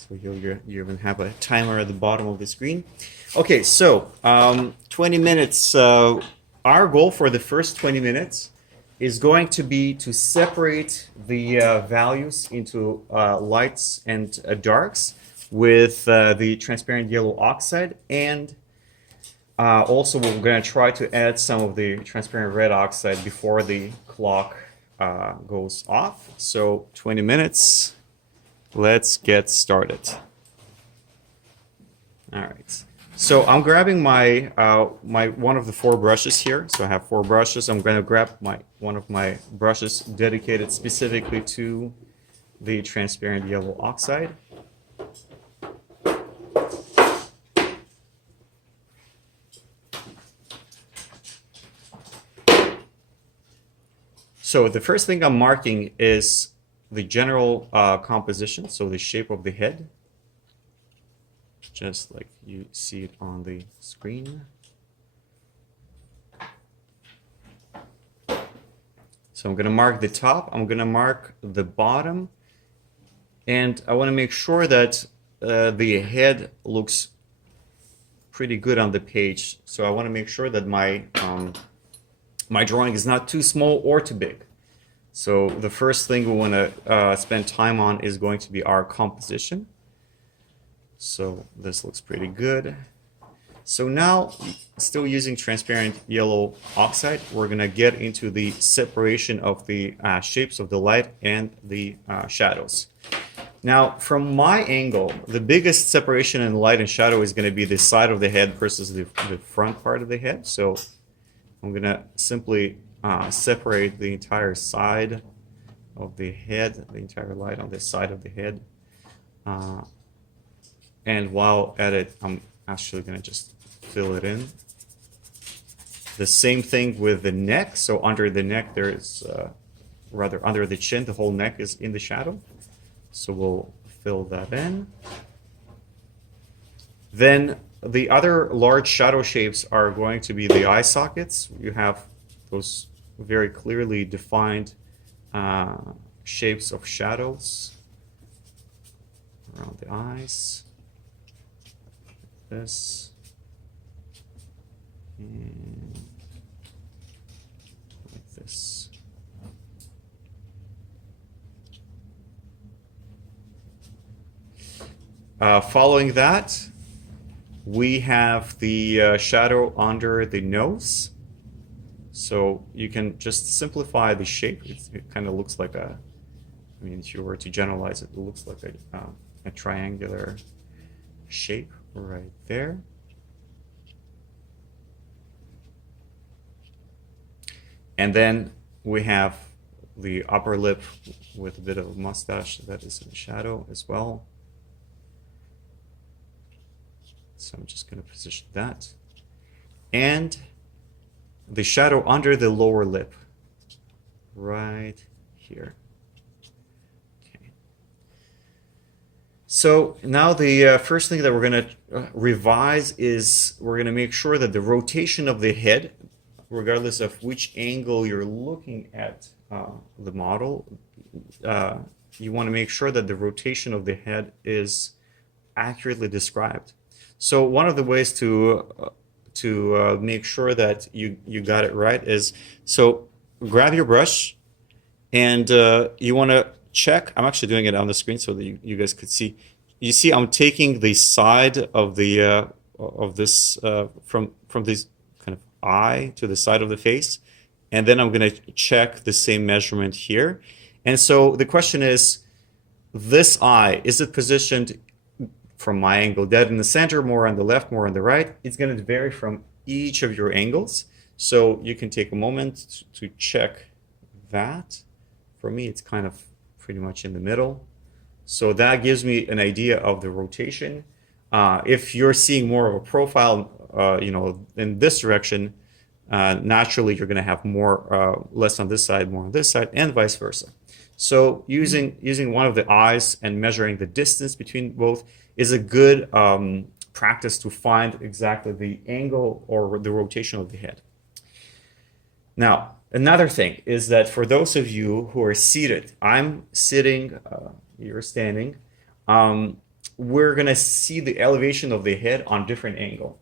So you even have a timer at the bottom of the screen. Okay, so 20 minutes. Our goal for the first 20 minutes is going to be to separate the values into lights and darks with the transparent yellow oxide, and also we're going to try to add some of the transparent red oxide before the clock goes off. So 20 minutes. Let's get started. All right. So I'm grabbing my one of the 4 brushes here. So I have 4 brushes. I'm going to grab one of my brushes dedicated specifically to the transparent yellow oxide. So the first thing I'm marking is the general composition, so the shape of the head, just like you see it on the screen. So I'm going to mark the top, I'm going to mark the bottom, and I want to make sure that the head looks pretty good on the page. So I want to make sure that my drawing is not too small or too big. So the first thing we want to spend time on is going to be our composition. So this looks pretty good. So now, still using transparent yellow oxide, we're going to get into the separation of the shapes of the light and the shadows. Now, from my angle, the biggest separation in light and shadow is going to be the side of the head versus the front part of the head. So I'm going to simply separate the entire side of the head, the entire light on the side of the head. And while at it, I'm actually going to just fill it in. The same thing with the neck. So under the neck, there is, rather under the chin, the whole neck is in the shadow. So we'll fill that in. Then the other large shadow shapes are going to be the eye sockets. You have those very clearly defined shapes of shadows around the eyes. This. And like this. Following that, we have the shadow under the nose. So you can just simplify the shape. It kind of looks like a, I mean, if you were to generalize it, it looks like a triangular shape right there. And then we have the upper lip with a bit of a mustache that is in the shadow as well. So I'm just going to position that. And the shadow under the lower lip, right here. Okay. So now the first thing that we're going to revise is we're going to make sure that the rotation of the head, regardless of which angle you're looking at the model, you want to make sure that the rotation of the head is accurately described. So one of the ways to make sure that you got it right is, so grab your brush and you want to check. I'm actually doing it on the screen so that you guys could see. You see, I'm taking the side of the of this from this kind of eye to the side of the face, and then I'm going to check the same measurement here. And so the question is, this eye, is it positioned from my angle dead in the center, more on the left, more on the right? It's going to vary from each of your angles. So you can take a moment to check that. For me, it's kind of pretty much in the middle. So that gives me an idea of the rotation. If you're seeing more of a profile, in this direction, naturally you're going to have more, less on this side, more on this side, and vice versa. So using one of the eyes and measuring the distance between both is a good practice to find exactly the angle or the rotation of the head. Now, another thing is that for those of you who are seated, I'm sitting, you're standing, we're gonna see the elevation of the head on different angle.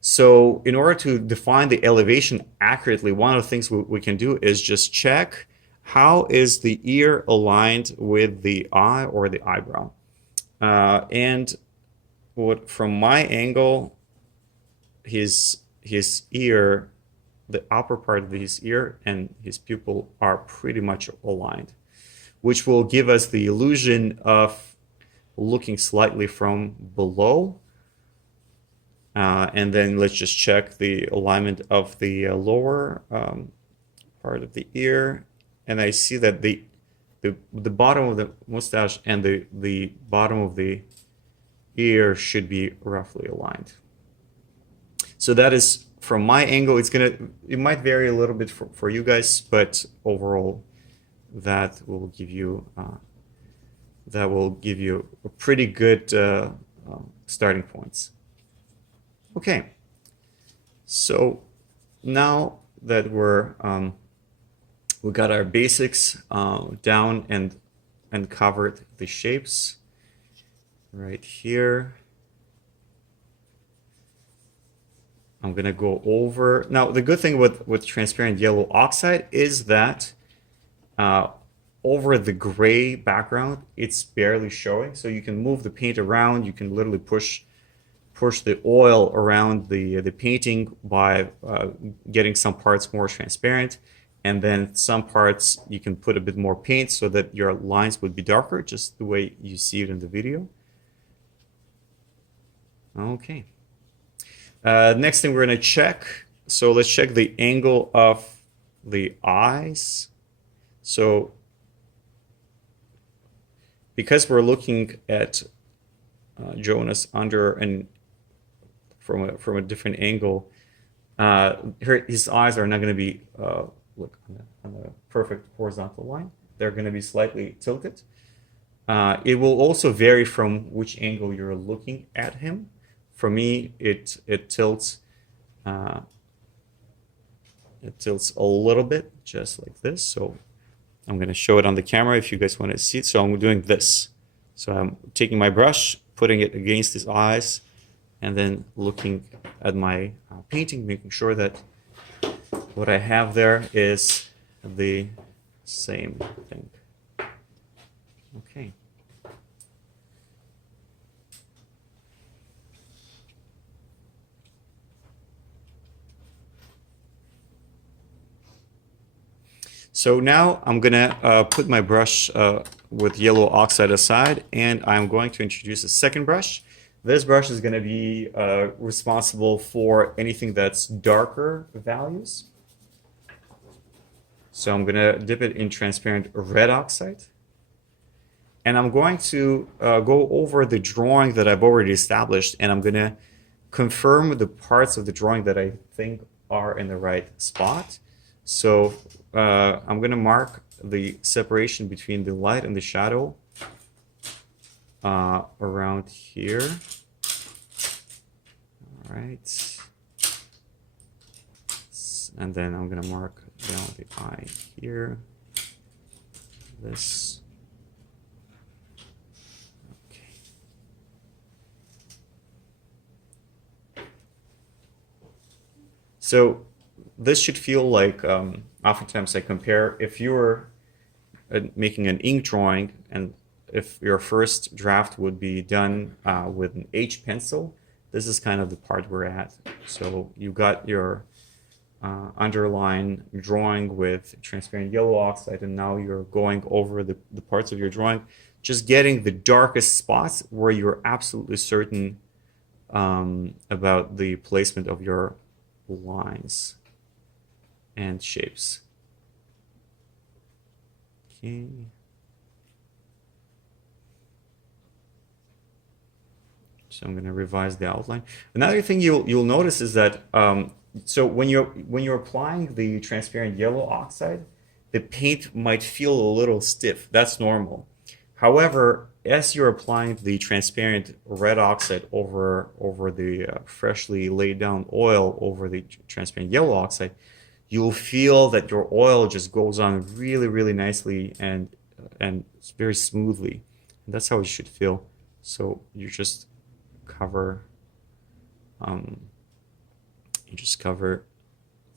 So in order to define the elevation accurately, one of the things we can do is just check how is the ear aligned with the eye or the eyebrow. And from my angle, his ear, the upper part of his ear and his pupil are pretty much aligned, which will give us the illusion of looking slightly from below. And then let's just check the alignment of the lower part of the ear. And I see that the bottom of the mustache and the bottom of the ear should be roughly aligned. So that is from my angle. It might vary a little bit for you guys, but overall that will give you a pretty good starting points. Okay, so now that we got our basics down and covered the shapes right here, I'm gonna go over now. The good thing with transparent yellow oxide is that over the gray background, it's barely showing. So you can move the paint around. You can literally push the oil around the painting by getting some parts more transparent, and then some parts you can put a bit more paint so that your lines would be darker, just the way you see it in the video. Okay. Next thing we're going to check. So let's check the angle of the eyes. So because we're looking at Jonas under and from a different angle, his eyes are not going to be look on the perfect horizontal line. They're going to be slightly tilted. It will also vary from which angle you're looking at him. For me, it tilts a little bit, just like this. So I'm going to show it on the camera if you guys want to see it. So I'm doing this. So I'm taking my brush, putting it against his eyes, and then looking at my painting, making sure that what I have there is the same thing. Okay. So now I'm gonna put my brush with yellow oxide aside, and I'm going to introduce a second brush. This brush is gonna be responsible for anything that's darker values. So I'm gonna dip it in transparent red oxide. And I'm going to go over the drawing that I've already established, and I'm gonna confirm the parts of the drawing that I think are in the right spot. So I'm going to mark the separation between the light and the shadow around here. All right. And then I'm going to mark down the eye here. This. Okay. So this should feel like, oftentimes I compare, if you were making an ink drawing and if your first draft would be done with an H pencil, this is kind of the part we're at. So you got your underline drawing with transparent yellow oxide, and now you're going over the parts of your drawing, just getting the darkest spots where you're absolutely certain about the placement of your lines and shapes. Okay. So I'm going to revise the outline. Another thing you'll notice is that so when you're applying the transparent yellow oxide, the paint might feel a little stiff. That's normal. However, as you're applying the transparent red oxide over the freshly laid down oil over the transparent yellow oxide, you'll feel that your oil just goes on really, really nicely and very smoothly. And that's how it should feel. So you just cover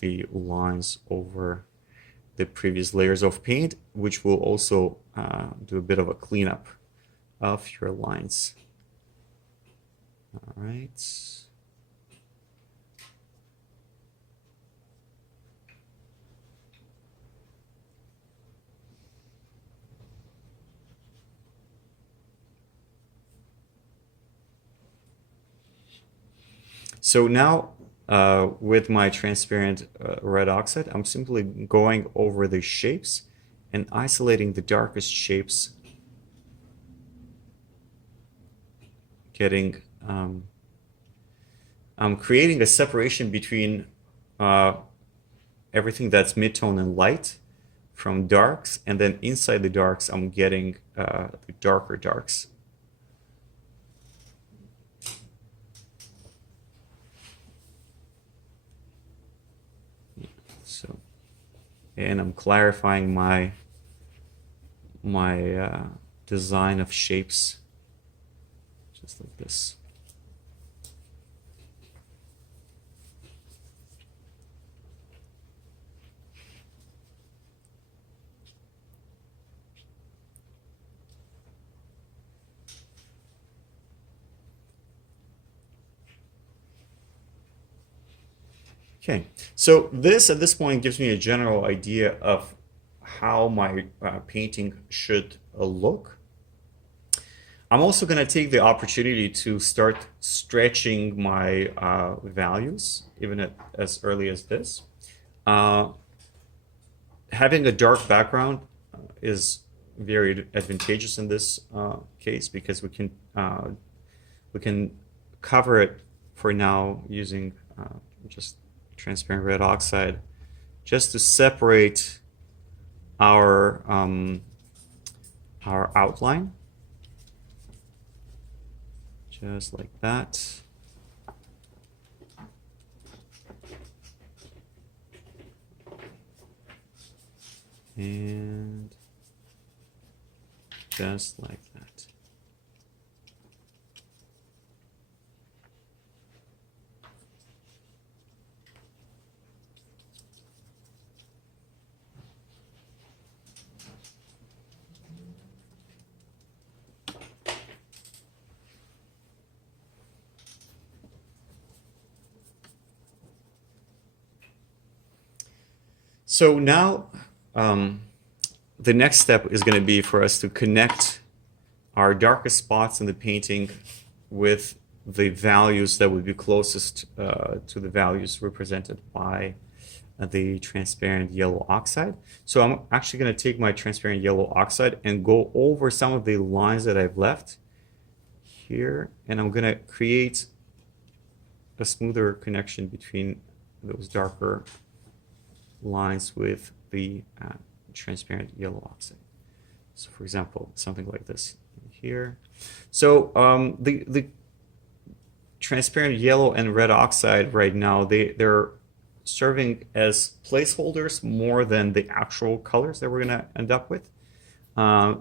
the lines over the previous layers of paint, which will also do a bit of a cleanup of your lines. All right. So now with my transparent red oxide, I'm simply going over the shapes and isolating the darkest shapes, I'm creating a separation between everything that's mid-tone and light from darks, and then inside the darks I'm getting the darker darks. So, and I'm clarifying my design of shapes just like this. Okay, so this at this point gives me a general idea of how my painting should look. I'm also going to take the opportunity to start stretching my values, even as early as this. Having a dark background is very advantageous in this case, because we can cover it for now using just transparent red oxide, just to separate our outline, just like that. And just like that. So now the next step is going to be for us to connect our darkest spots in the painting with the values that would be closest to the values represented by the transparent yellow oxide. So I'm actually going to take my transparent yellow oxide and go over some of the lines that I've left here, and I'm going to create a smoother connection between those darker lines with the transparent yellow oxide. So for example, something like this here. So the transparent yellow and red oxide right now, they're serving as placeholders more than the actual colors that we're going to end up with.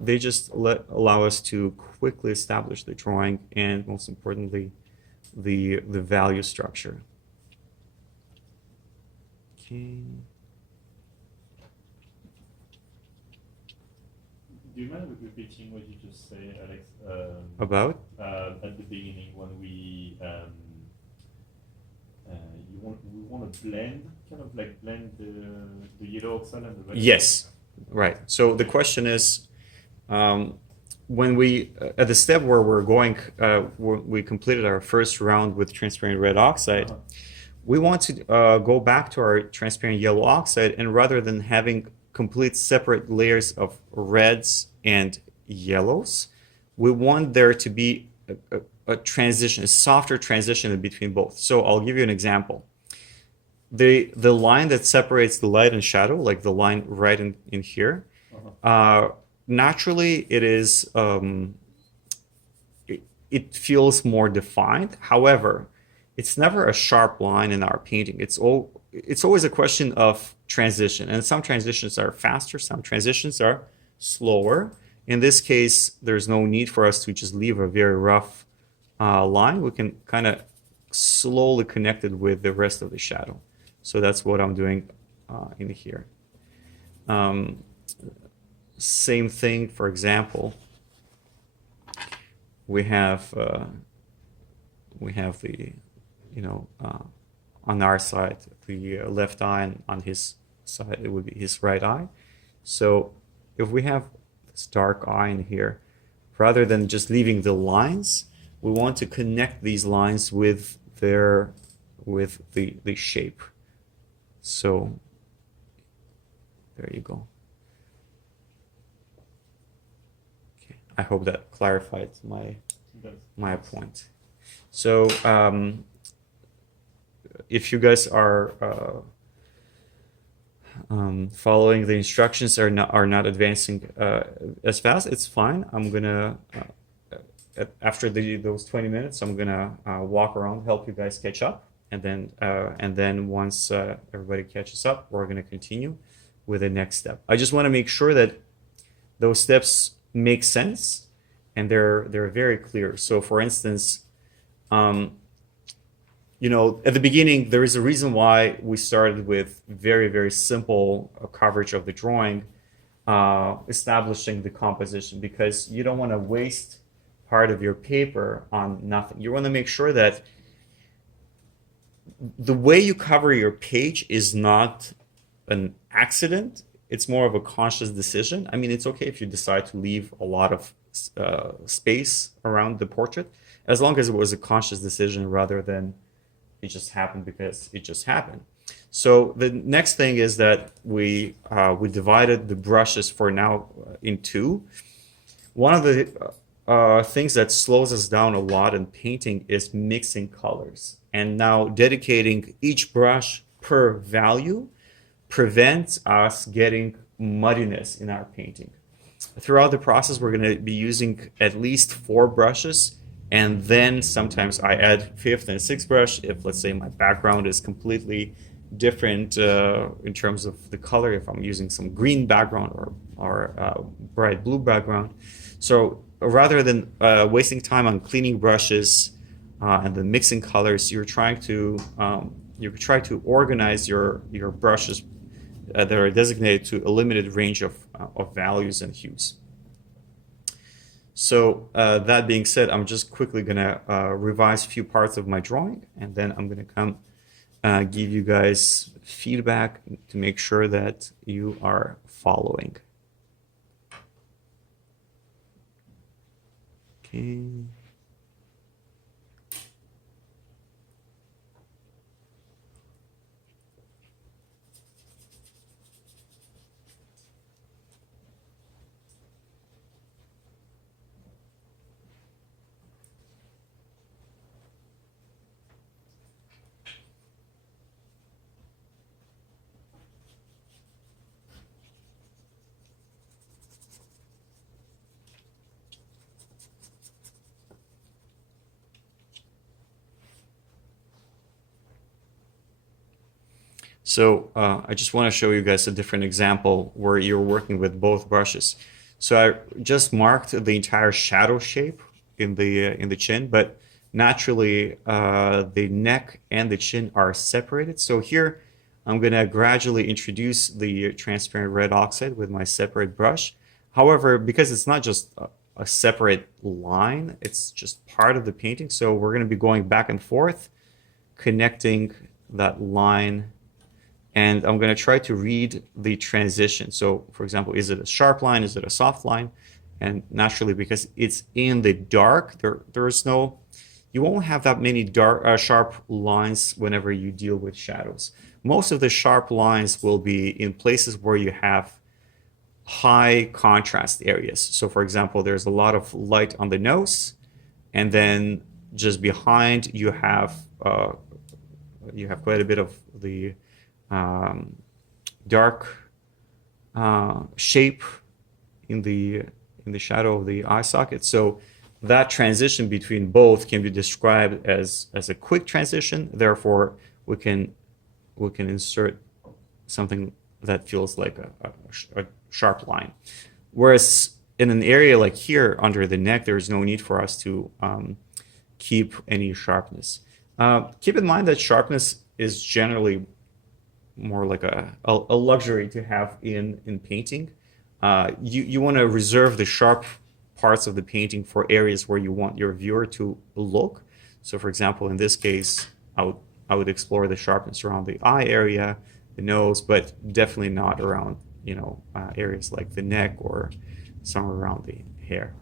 They just allow us to quickly establish the drawing, and most importantly, the value structure. Okay. Do you mind repeating what you just said, Alex? About? At the beginning, when we want to blend, kind of like blend the yellow oxide and the red. Yes, right. So the question is, when we at the step where we're going, we completed our first round with transparent red oxide. We want to go back to our transparent yellow oxide, and rather than having complete separate layers of reds and yellows, we want there to be a transition, a softer transition in between both. So I'll give you an example. The line that separates the light and shadow, like the line right in here, naturally it is it feels more defined. However, it's never a sharp line in our painting. It's always a question of transition, and some transitions are faster, some transitions are slower, In this case, there's no need for us to just leave a very rough line. We can kind of slowly connect it with the rest of the shadow. So that's what I'm doing in here. Same thing, for example, we have the, on our side, the left eye, and on his side, it would be his right eye. So if we have this dark eye in here, rather than just leaving the lines, we want to connect these lines with the shape. So there you go. Okay, I hope that clarified my point. So if you guys are following the instructions, are not advancing as fast, it's fine. I'm gonna after those 20 minutes, I'm gonna walk around, help you guys catch up, and then once everybody catches up, we're gonna continue with the next step. I just want to make sure that those steps make sense and they're very clear. So, for instance, at the beginning, there is a reason why we started with very, very simple coverage of the drawing, establishing the composition, because you don't want to waste part of your paper on nothing. You want to make sure that the way you cover your page is not an accident. It's more of a conscious decision. I mean, it's okay if you decide to leave a lot of space around the portrait, as long as it was a conscious decision rather than it just happened because it just happened. So the next thing is that we divided the brushes for now in two. One of the things that slows us down a lot in painting is mixing colors. And now dedicating each brush per value prevents us getting muddiness in our painting. Throughout the process, we're going to be using at least 4 brushes, and then sometimes I add 5th and 6th brush if, let's say, my background is completely different in terms of the color, if I'm using some green background or bright blue background. So rather than wasting time on cleaning brushes and then mixing colors, you're trying to organize your brushes that are designated to a limited range of values and hues. So that being said, I'm just quickly going to revise a few parts of my drawing, and then I'm going to come give you guys feedback to make sure that you are following. Okay. So I just want to show you guys a different example where you're working with both brushes. So I just marked the entire shadow shape in the chin, but naturally the neck and the chin are separated. So here I'm going to gradually introduce the transparent red oxide with my separate brush. However, because it's not just a separate line, it's just part of the painting. So we're going to be going back and forth, connecting that line. And I'm going to try to read the transition. So, for example, is it a sharp line? Is it a soft line? And naturally, because it's in the dark, there's no, you won't have that many dark, sharp lines whenever you deal with shadows. Most of the sharp lines will be in places where you have high contrast areas. So, for example, there's a lot of light on the nose, and then just behind you have quite a bit of the dark shape in the shadow of the eye socket. So that transition between both can be described as a quick transition. Therefore, we can insert something that feels like a sharp line. Whereas in an area like here under the neck, there's no need for us to keep any sharpness. Keep in mind that sharpness is generally more like a luxury to have in painting. You want to reserve the sharp parts of the painting for areas where you want your viewer to look. So for example, in this case, I would explore the sharpness around the eye area, the nose, but definitely not around, areas like the neck or somewhere around the hair.